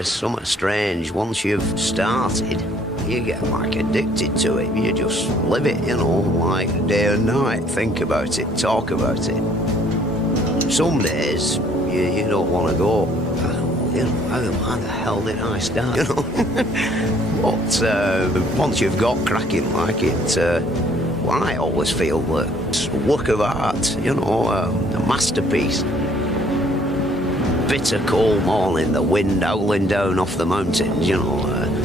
It's something strange. Once you've started, you get like addicted to it. You just live it, you know, like day and night. Think about it, talk about it. Some days you don't want to go. You know, how the hell did I start? You know, but once you've got cracking like it, well, I always feel that it's a work of art. You know, a masterpiece. Bitter cold morning, the wind howling down off the mountains. You know.